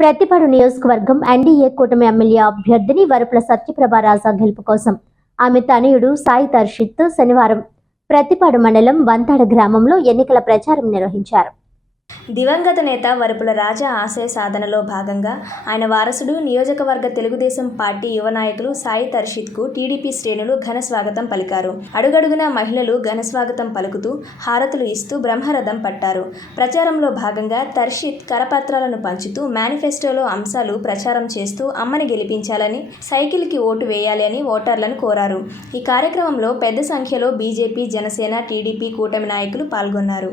ప్రతిపాడు నియోజకవర్గం ఎన్డీఏ కూటమి ఎమ్మెల్యే అభ్యర్థిని వరుపుల సత్యప్రభ రాజా గెలుపు కోసం. ఆమె తనయుడు సాయి తర్షిత్ శనివారం ప్రతిపాడు మండలం వంతాడ గ్రామంలో ఎన్నికల ప్రచారం నిర్వహించారు. దివంగత నేత వరపుల రాజా ఆశయ సాధనలో భాగంగా ఆయన వారసుడు నియోజకవర్గ తెలుగుదేశం పార్టీ యువ నాయకులు సాయి తర్షిద్కు టీడీపీ శ్రేణులు ఘన స్వాగతం పలికారు. అడుగడుగున మహిళలు ఘన స్వాగతం పలుకుతూ హారతులు ఇస్తూ బ్రహ్మరథం పట్టారు. ప్రచారంలో భాగంగా తర్షిత్ కరపత్రాలను పంచుతూ మేనిఫెస్టోలో అంశాలు ప్రచారం చేస్తూ అమ్మని గెలిపించాలని సైకిల్కి ఓటు వేయాలి అని ఓటర్లను కోరారు. ఈ కార్యక్రమంలో పెద్ద సంఖ్యలో బీజేపీ జనసేన టీడీపీ కూటమి నాయకులు పాల్గొన్నారు.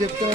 చెప్తాను